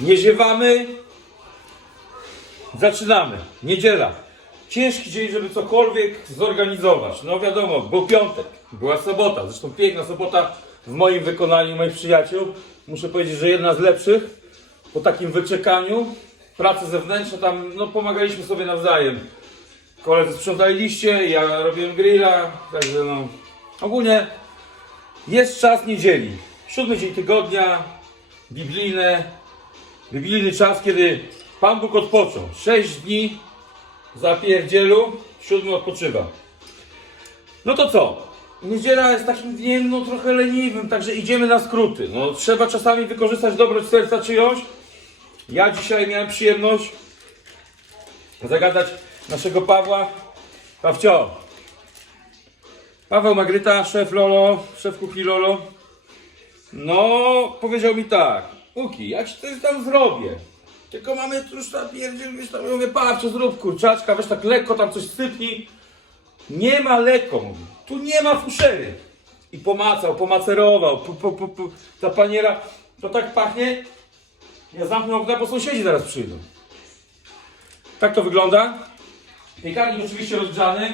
Nie ziewamy. Zaczynamy. Niedziela. Ciężki dzień, żeby cokolwiek zorganizować. No wiadomo, był piątek, była sobota. Zresztą piękna sobota w moim wykonaniu moich przyjaciół. Muszę powiedzieć, że jedna z lepszych. Po takim wyczekaniu, prace zewnętrzne, tam no, pomagaliśmy sobie nawzajem. Koledzy sprzątali liście, ja robiłem grilla, także no. Ogólnie jest czas niedzieli. Siódmy dzień tygodnia, biblijne, biblijny czas, kiedy Pan Bóg odpoczął. Sześć dni zapierdzielu, siódmy odpoczywa. No to co? Niedziela jest takim dniem no, trochę leniwym, także idziemy na skróty. No, trzeba czasami wykorzystać dobroć serca czyjąś. Ja dzisiaj miałem przyjemność zagadać naszego Pawła. Pawcio. Paweł Magryta, szef Lolo, szef kuchni Lolo. No, powiedział mi tak. Uki, ja ci coś tam zrobię. Tylko mamy tu już tam pierdziel, wiesz tam, ja mówię, Pawcio, zrób kurczaczka, weź tak lekko tam coś sypnij. Nie ma lekko, mówi. Tu nie ma fuszery. I pomacał, pomacerował, pu, pu, pu, pu. Ta paniera, to tak pachnie. Ja zamknę okna, bo sąsiedzi zaraz przyjdą. Tak to wygląda. Piekarnik oczywiście rozgrzany.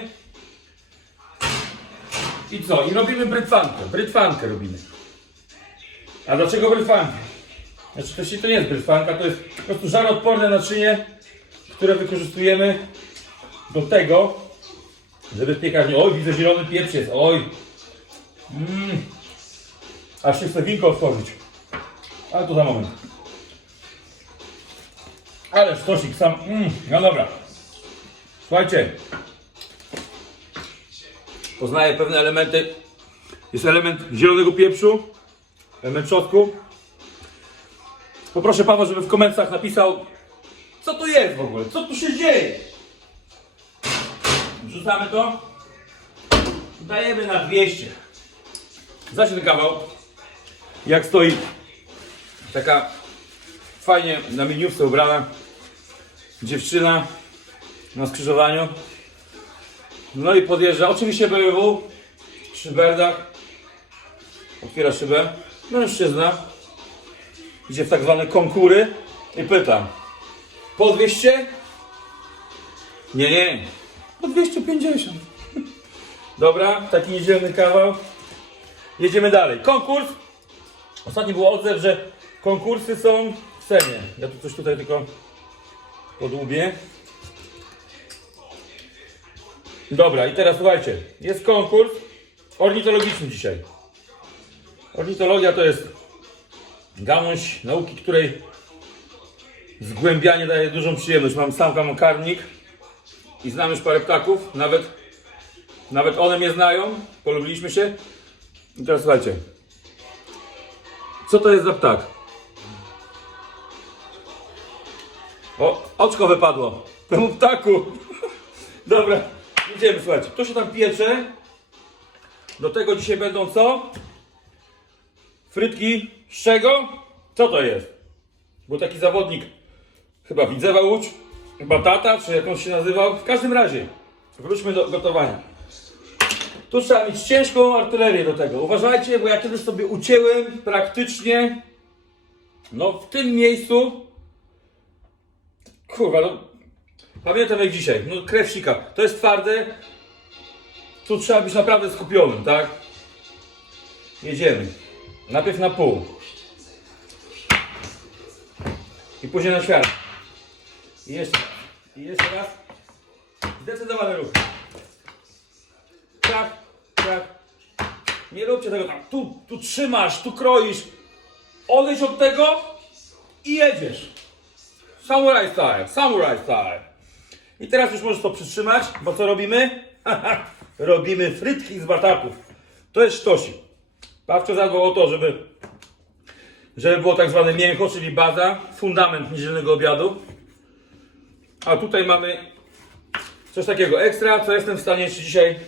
I co? I robimy brytwankę. Brytwankę robimy. A dlaczego brytwankę? Znaczy to, się, to nie jest brytwanka, to jest po prostu żaroodporne naczynie, które wykorzystujemy do tego, żeby w piekarni... Oj, widzę zielony pieprz jest, oj. Mmm. Aż się chce winko otworzyć. Ale to za moment. Ale stosik sam. Mm, no dobra. Słuchajcie. Poznaję pewne elementy. Jest element zielonego pieprzu, element czosnku. Poproszę Pawła, żeby w komentarzach napisał, co to jest w ogóle, co tu się dzieje. Wrzucamy to. Dajemy na 200. Zaś ten kawał. Jak stoi taka fajnie na miniówce ubrana dziewczyna na skrzyżowaniu. No i podjeżdża, oczywiście BMW, przy berdach. Otwiera szybę. Mężczyzna idzie w tak zwane konkury i pyta po 200? Nie, nie, po 250. Dobra, taki niedzielny kawał. Jedziemy dalej. Konkurs. Ostatnio był odzew, że konkursy są w cenie. Ja tu coś tutaj tylko podłubię. Dobra, i teraz słuchajcie, jest konkurs ornitologiczny dzisiaj. Ornitologia to jest gałąź nauki, której zgłębianie daje dużą przyjemność. Mam sam tam karmnik i znam już parę ptaków, nawet, nawet one mnie znają, polubiliśmy się. I teraz słuchajcie, co to jest za ptak? O, oczko wypadło. Temu ptaku. Dobra, idziemy, słuchajcie. To się tam piecze. Do tego dzisiaj będą co? Frytki z czego? Co to jest? Był taki zawodnik, chyba Widzewa Łódź, chyba Tata, czy jak on się nazywał. W każdym razie, wróćmy do gotowania. Tu trzeba mieć ciężką artylerię do tego. Uważajcie, bo ja kiedyś sobie ucięłem praktycznie, no w tym miejscu, kurwa, no, pamiętam jak dzisiaj, no krew sika. To jest twarde, tu trzeba być naprawdę skupionym, tak? Jedziemy. Najpierw na pół. I później na świat. I jeszcze raz. I jeszcze raz. Zdecydowany ruch. Tak, tak. Nie róbcie tego tam. Tu, tu trzymasz, tu kroisz. Odejdź od tego i jedziesz. Samurai style, samurai style. I teraz już możesz to przytrzymać, bo co robimy? robimy frytki z batatów. To jest sztosik. Pawcio zadbał o to, żeby, żeby było tak zwane mięcho, czyli baza, fundament niedzielnego obiadu. A tutaj mamy coś takiego ekstra, co jestem w stanie jeszcze dzisiaj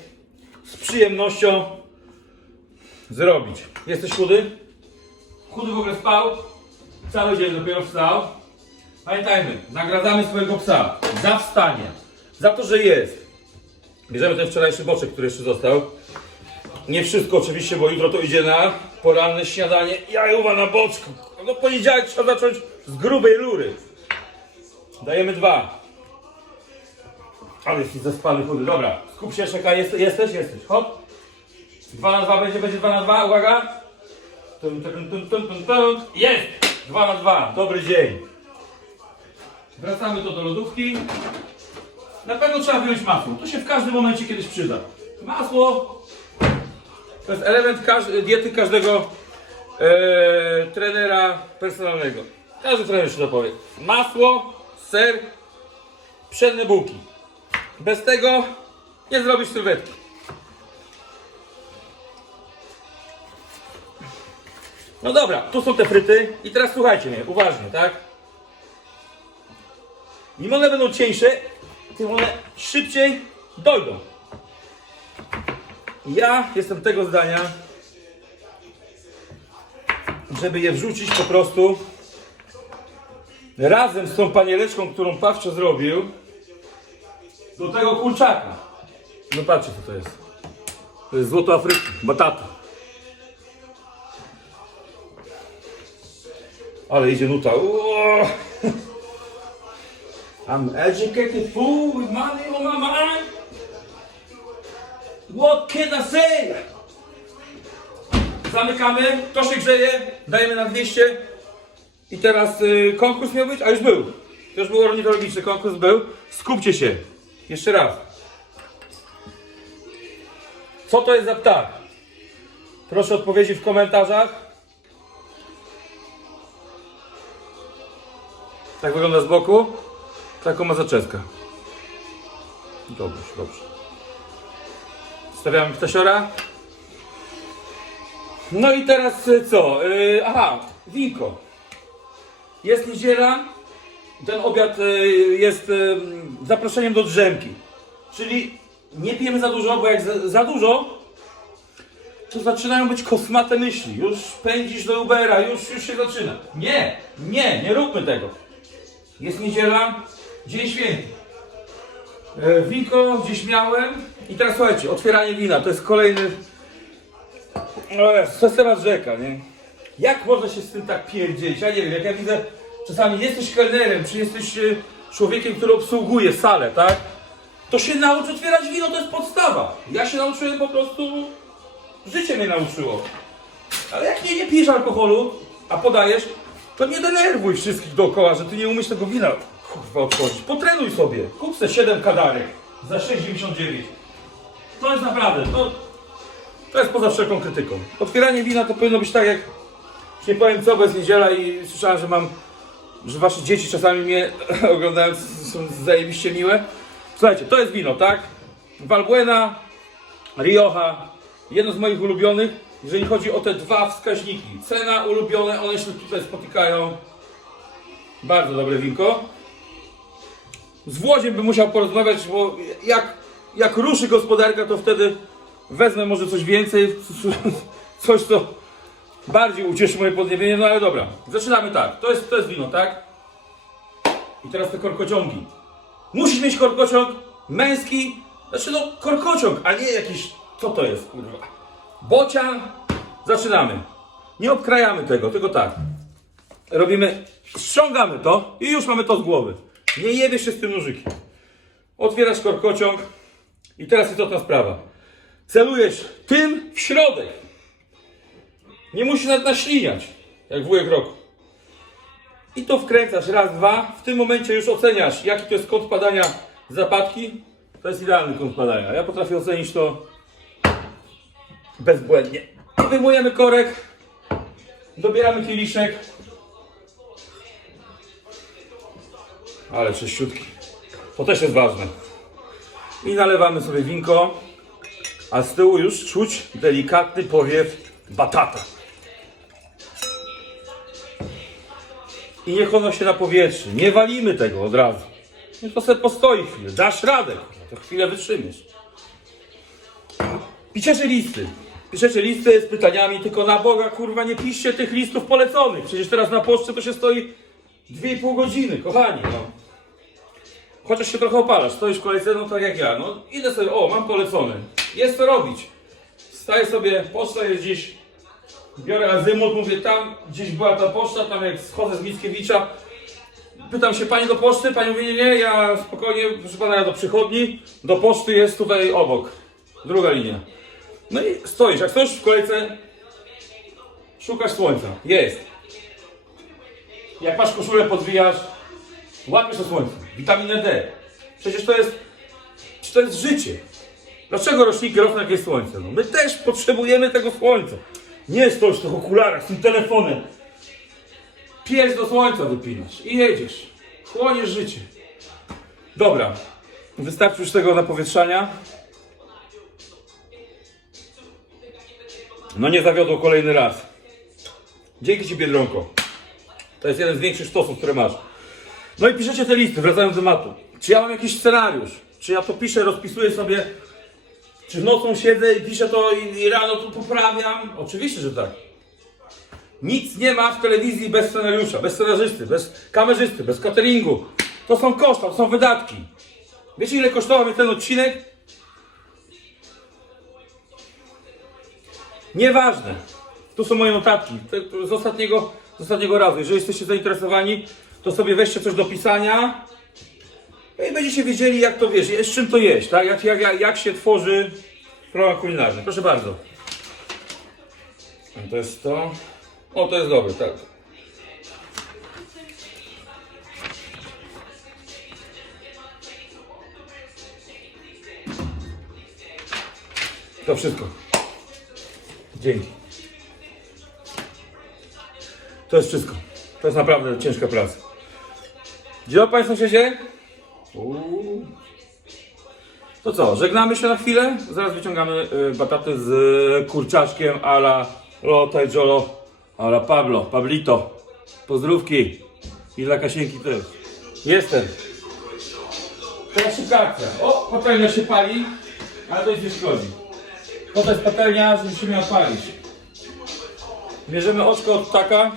z przyjemnością zrobić. Jesteś chudy? Chudy w ogóle spał? Cały dzień dopiero wstał. Pamiętajmy, nagradzamy swojego psa za wstanie, za to, że jest. Bierzemy ten wczorajszy boczek, który jeszcze został. Nie wszystko oczywiście, bo jutro to idzie na poranne śniadanie. Jajowa na boczku. No poniedziałek trzeba zacząć z grubej lury. Dajemy dwa. Ale jesteś zaspany, chudy. Dobra, skup się, czekaj, jest, jesteś, jesteś. Hop. Dwa na dwa będzie, będzie dwa na dwa, uwaga. Tum, tum, tum, tum, tum, tum. Jest! Dwa na dwa, dobry dzień. Wracamy to do lodówki. Na pewno trzeba wyjąć masło. To się w każdym momencie kiedyś przyda. Masło to jest element diety każdego e, trenera personalnego. Każdy trener się to powie. Masło, ser, pszenne bułki. Bez tego nie zrobisz sylwetki. No dobra, tu są te fryty i teraz słuchajcie mnie, uważnie, tak? Nim one będą cieńsze, tym one szybciej dojdą. Ja jestem tego zdania, żeby je wrzucić po prostu razem z tą panieleczką, którą Pawcio zrobił, do tego kurczaka. No patrzcie co to jest. To jest złoto Afryki, batata. Ale idzie nuta. I'm educated fool with money on my mind. What can I say? Zamykamy, to się grzeje, dajemy na 200 i teraz y, konkurs miał być, a już był. To już był ornitologiczny konkurs, był. Skupcie się. Jeszcze raz. Co to jest za ptak? Proszę odpowiedzi w komentarzach. Tak wygląda z boku. Taką ma zaczeskę. Dobrze, dobrze. Stawiamy ptasiora. No i teraz y, co? Yy, aha, winko. Jest niedziela. Ten obiad y, jest y, zaproszeniem do drzemki. Czyli nie pijemy za dużo, bo jak za, za dużo, to zaczynają być kosmate myśli. Już pędzisz do Ubera, już, już się zaczyna. Nie, nie, nie róbmy tego. Jest niedziela, dzień święty. E, winko gdzieś miałem i teraz słuchajcie, otwieranie wina to jest kolejny temat rzeka, nie? Jak można się z tym tak pierdzielić? Ja nie wiem, jak ja widzę, czasami jesteś kelnerem, czy jesteś e, człowiekiem, który obsługuje salę, tak? To się naucz otwierać wino, to jest podstawa. Ja się nauczyłem po prostu, życie mnie nauczyło. Ale jak nie, nie pijesz alkoholu, a podajesz, to nie denerwuj wszystkich dookoła, że ty nie umiesz tego wina kurwa otworzyć. Potrenuj sobie. Kup sobie 7 kadarek za 6,99. To jest naprawdę, to, to jest poza wszelką krytyką. Otwieranie wina to powinno być tak jak, już nie powiem co, jest niedziela i słyszałem, że mam, że wasze dzieci czasami mnie oglądając są zajebiście miłe. Słuchajcie, to jest wino, tak? Valbuena, Rioja, jedno z moich ulubionych, jeżeli chodzi o te dwa wskaźniki. Cena, ulubione, one się tutaj spotykają. Bardzo dobre winko. Z Włodziem bym musiał porozmawiać, bo jak, jak ruszy gospodarka, to wtedy wezmę może coś więcej, coś co bardziej ucieszy moje podniebienie, no ale dobra. Zaczynamy tak, to jest, to jest wino, tak? I teraz te korkociągi. Musisz mieć korkociąg męski, znaczy no korkociąg, a nie jakiś, co to jest kurwa? Bocian. Zaczynamy. Nie obkrajamy tego, tylko tak. Robimy, ściągamy to i już mamy to z głowy. Nie jebiesz się z tym nożykiem. Otwierasz korkociąg i teraz istotna sprawa. Celujesz tym w środek. Nie musisz nawet naśliniać, jak wujek roku. I to wkręcasz raz, dwa. W tym momencie już oceniasz, jaki to jest kąt padania zapadki. To jest idealny kąt padania. Ja potrafię ocenić to bezbłędnie. Wyjmujemy korek, dobieramy kieliszek. Ale czyściutki. To też jest ważne. I nalewamy sobie winko, a z tyłu już czuć delikatny powiew batata. I niech ono się napowietrzy. Nie walimy tego od razu. Niech to sobie postoi chwilę. Dasz radę. To chwilę wytrzymiesz. Piszecie listy. Piszecie listy z pytaniami, tylko na Boga, kurwa, nie piszcie tych listów poleconych. Przecież teraz na poczcie to się stoi 2,5 godziny, kochani, no. Chociaż się trochę opalasz, stoisz w kolejce, no tak jak ja, no idę sobie, o, mam polecony. Jest co robić. Staję sobie, poczta jest gdzieś, biorę azymut, mówię tam, gdzieś była ta poczta, tam jak schodzę z Mickiewicza, pytam się pani do poczty, pani mówi nie, nie, ja spokojnie, proszę pana, ja do przychodni, do poczty jest tutaj obok, druga linia. No i stoisz, jak stoisz w kolejce, szukasz słońca, jest. Jak masz koszulę, podwijasz, łapiesz to słońce, witaminę D. Przecież to jest, to jest życie. Dlaczego roczniki rosną jak jest słońce? No my też potrzebujemy tego słońca. Nie stoisz w tych okularach z tym telefonem. Pies do słońca wypinasz i jedziesz. Chłoniesz życie. Dobra. Wystarczy już tego napowietrzania. No nie zawiodło kolejny raz. Dzięki Ci Biedronko. To jest jeden z większych sztosów, które masz. No i piszecie te listy, wracając do tematu. Czy ja mam jakiś scenariusz? Czy ja to piszę, rozpisuję sobie, czy nocą siedzę i piszę to i, i rano to poprawiam? Oczywiście, że tak. Nic nie ma w telewizji bez scenariusza, bez scenarzysty, bez kamerzysty, bez cateringu. To są koszta, to są wydatki. Wiecie ile kosztował mnie ten odcinek? Nieważne. Tu są moje notatki. Z ostatniego, z ostatniego razu. Jeżeli jesteście zainteresowani, to sobie weźcie coś do pisania i będziecie wiedzieli, jak to wiesz, z czym to jeść, tak? Jak, jak, jak, jak się tworzy program kulinarny. Proszę bardzo. To jest to. O, to jest dobre, tak. To wszystko. Dzięki. To jest wszystko. To jest naprawdę ciężka praca. Dzień Państwu sąsiedzie. To co, żegnamy się na chwilę? Zaraz wyciągamy y, bataty z y, kurczaczkiem a la Lota i Jolo, a la Pablo, Pablito. Pozdrówki. I dla Kasienki też. Jestem. Akcja. O, patelnia się pali, ale to nic nie szkodzi. To jest patelnia, żeby się miała palić. Bierzemy oczko od ptaka.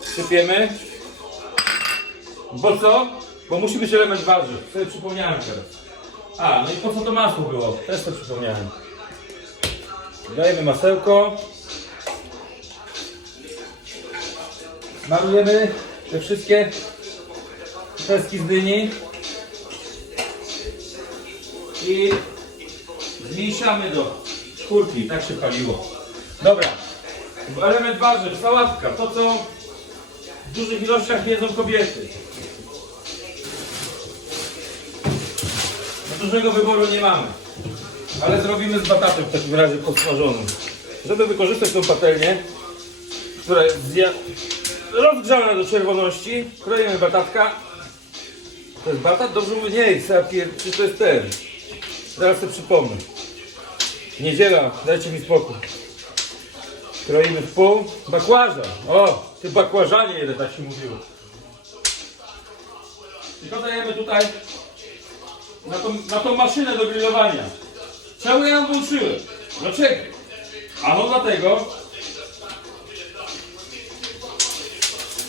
Sypiemy. Bo co? Bo musi być element warzyw. Sobie przypomniałem teraz. A, no i po co to masło było? Też to przypomniałem. Dajemy masełko. Marujemy te wszystkie peski z dyni. I zmniejszamy do skórki. Tak się paliło. Dobra. Element warzyw, sałatka. To co w dużych ilościach jedzą kobiety. Dużego wyboru nie mamy. Ale zrobimy z batatem w takim razie podsmażonym. Żeby wykorzystać tą patelnię, która jest zja... rozgrzana do czerwoności, kroimy batatka. To jest batat? Dobrze mówię? Nie, sapier... czy to jest ten? Zaraz sobie przypomnę. Niedziela, dajcie mi spokój. Kroimy w pół. Bakłażan. O, ty bakłażanie jeden, tak się mówiło. I to dajemy tutaj na tą, na tą maszynę do grillowania. Czemu ja ją włączyłem? Dlaczego? A no dlatego,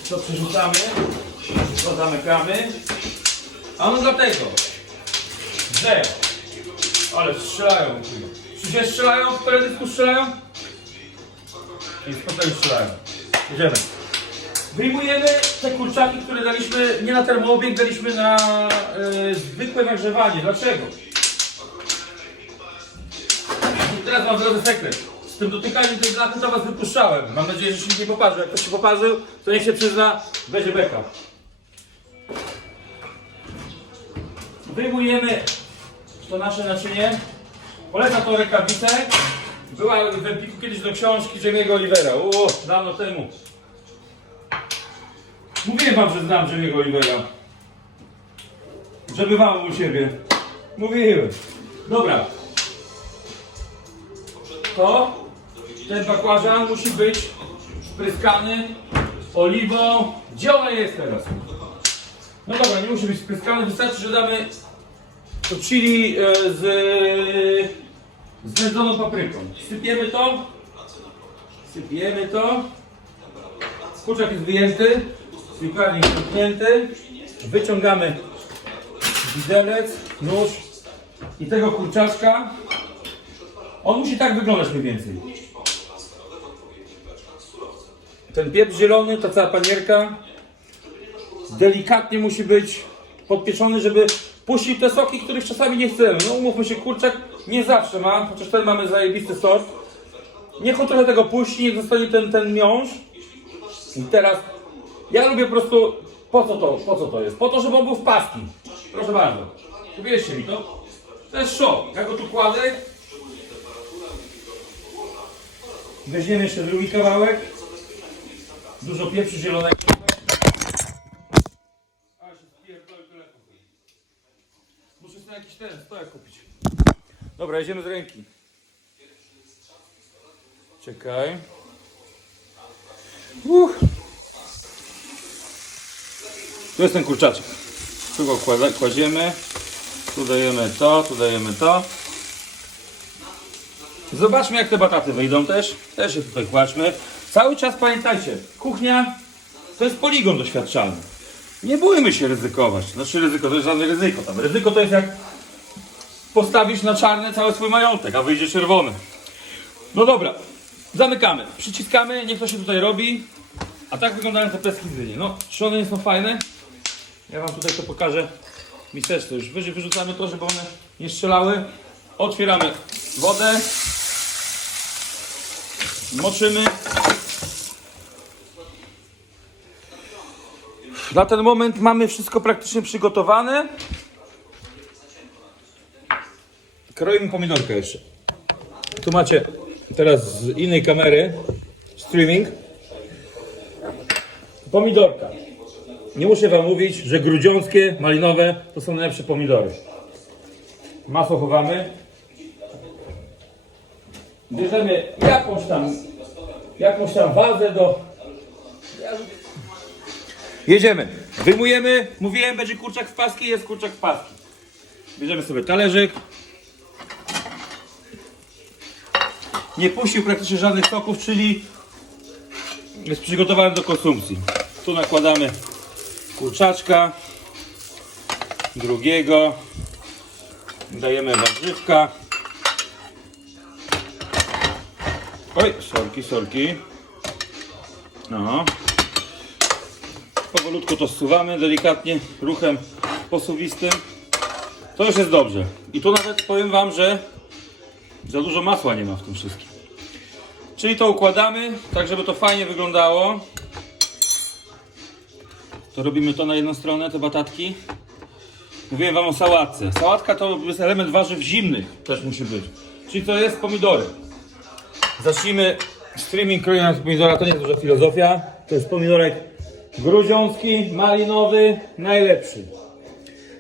to przerzucamy, to zamykamy. A no dlatego, że, ale strzelają. Czy się strzelają? W teledysku strzelają? I potem strzelają. Idziemy. Wyjmujemy te kurczaki, które daliśmy nie na termoobieg, daliśmy na e, zwykłe nagrzewanie. Dlaczego? I teraz mam drodzy sekret. Z tym dotykaniem tej blachy to was wypuszczałem. Mam nadzieję, że się nie poparzył. Jak ktoś się poparzył, to niech się przyzna, będzie beka. Wyjmujemy to nasze naczynie. Polecam tą rękawicę. Była w Empiku kiedyś do książki Jamie'ego Olivera. O, dawno temu. Mówiłem wam, że znam Jamie'ego Olivera. Że u siebie. Mówiłem. Dobra. To ten bakłażan musi być spryskany oliwą. Gdzie ona jest teraz? No dobra, nie musi być spryskany. Wystarczy, że damy to chili e, z, z wędzoną papryką. Sypiemy to. Sypiemy to. Kurczak jest wyjęty. Piekarnik zamknięty. Wyciągamy widelec, nóż i tego kurczaczka On musi tak wyglądać mniej więcej. Ten pieprz zielony, ta cała panierka delikatnie musi być podpieczony, żeby puścił te soki, których czasami nie chcemy. No umówmy się, kurczak nie zawsze ma, chociaż ten mamy zajebisty sort. Niech on trochę tego puści, niech zostanie ten, ten miąższ. I teraz, ja lubię po prostu, po co to, po co to jest? Po to, żeby on był w paski. Proszę bardzo. Uwierzcie mi to. To jest szok. Ja go tu kładę. Weźmiemy jeszcze drugi kawałek. Dużo pieprzu zielonego. Muszę sobie jakiś kupić. Dobra, jedziemy z ręki. Czekaj. Uch. Tu jest ten kurczaczek. Tu go kładziemy. Tu dajemy to, tu dajemy to. Zobaczmy jak te bataty wyjdą też. Też je tutaj kładźmy. Cały czas pamiętajcie, kuchnia to jest poligon doświadczalny. Nie bójmy się ryzykować. Znaczy ryzyko to jest żadne ryzyko. Tam ryzyko to jest jak postawisz na czarny cały swój majątek, a wyjdzie czerwony. No dobra, zamykamy. Przyciskamy, niech to się tutaj robi. A tak wyglądają te peski z. No, czy one nie są fajne? Ja wam tutaj to pokażę miseczce. Już wyżej wyrzucamy to, żeby one nie strzelały. Otwieramy wodę. Moczymy. Na ten moment mamy wszystko praktycznie przygotowane. Kroimy pomidorkę jeszcze. Tu macie teraz z innej kamery streaming. Pomidorka. Nie muszę wam mówić, że grudziąckie, malinowe to są najlepsze pomidory. Masło chowamy. Bierzemy jakąś tam, jakąś tam wazę do... Jedziemy. Wyjmujemy. Mówiłem, będzie kurczak w paski, jest kurczak w paski. Bierzemy sobie talerzyk. Nie puścił praktycznie żadnych soków, czyli jest przygotowany do konsumpcji. Tu nakładamy kurczaczka, drugiego, dajemy warzywka. Oj, sorki, sorki. No. Powolutku to zsuwamy, delikatnie, ruchem posuwistym. To już jest dobrze. I tu nawet powiem Wam, że za dużo masła nie ma w tym wszystkim. Czyli to układamy, tak żeby to fajnie wyglądało. To robimy to na jedną stronę, te batatki. Mówiłem wam o sałatce. Sałatka to jest element warzyw zimnych, też musi być. Czyli to jest pomidory. Zacznijmy streaming krojenia pomidora, to nie jest duża filozofia. To jest pomidorek grudziącki, malinowy, najlepszy.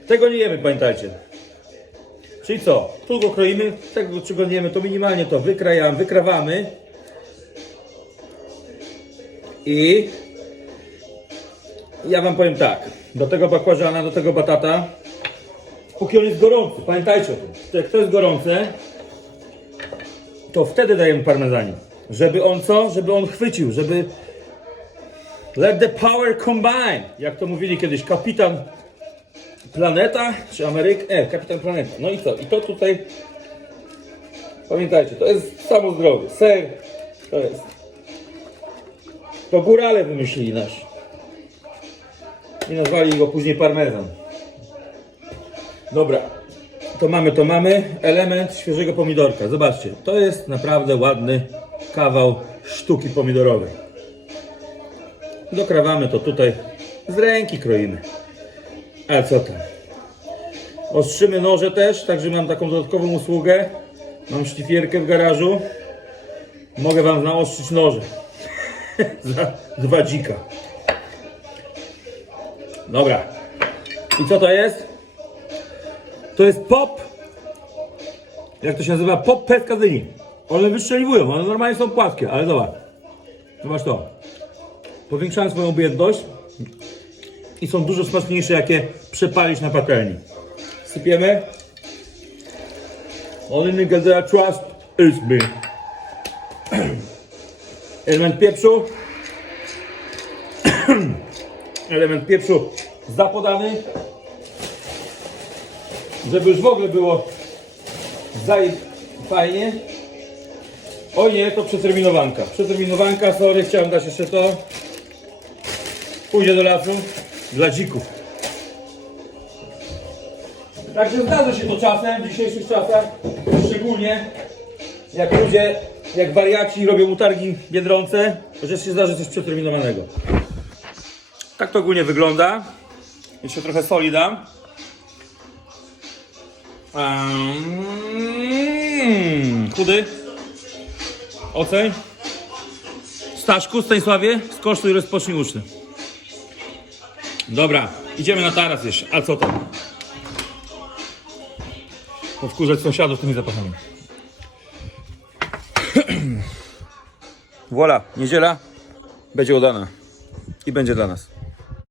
Tego nie jemy, pamiętajcie. Czyli co? Tu go kroimy, tego czego nie jemy, to minimalnie to wykrajamy, wykrawamy. I ja wam powiem tak, do tego bakłażana, do tego batata, póki on jest gorący, pamiętajcie o tym, jak to jest gorące, to wtedy dajemy parmezanin. Żeby on co? Żeby on chwycił, żeby let the power combine, jak to mówili kiedyś kapitan Planeta, czy Ameryka, e, kapitan Planeta. No i co? I to tutaj, pamiętajcie, to jest samo zdrowie, ser, to jest. To górale wymyślili nasi. I nazwali go później parmezan. Dobra, to mamy, to mamy. Element świeżego pomidorka. Zobaczcie, to jest naprawdę ładny kawał sztuki pomidorowej. Dokrawamy to tutaj. Z ręki kroimy. A co tam? Ostrzymy noże też, także mam taką dodatkową usługę. Mam szlifierkę w garażu. Mogę Wam naostrzyć noże. Za dwa dzika. Dobra. I co to jest? To jest pop. Jak to się nazywa? Pop peskadyni. One wystrzeliwują, one normalnie są płaskie, ale zobacz. Zobacz to. Powiększają swoją objętość i są dużo smaczniejsze, jakie przepalić na patelni. Sypiemy. Only nigga trust is me. Element pieprzu. Element pieprzu zapodany. Żeby już w ogóle było zaj fajnie. O nie, to przeterminowanka. Przeterminowanka, sorry, chciałem dać jeszcze to. Pójdzie do lasu dla dzików. Także zdarza się to czasem, w dzisiejszych czasach, szczególnie jak ludzie, jak wariaci robią utargi w że się zdarzy coś przeterminowanego. Tak to ogólnie wygląda. Jeszcze trochę soli dam. Mm, chudy. Staszku, Stanisławie, skosztuj, rozpocznij uczty. Dobra, idziemy na taras jeszcze. A co tam? Powkurzać sąsiadów tymi zapachami. Voilà, niedziela będzie udana. I będzie dla nas.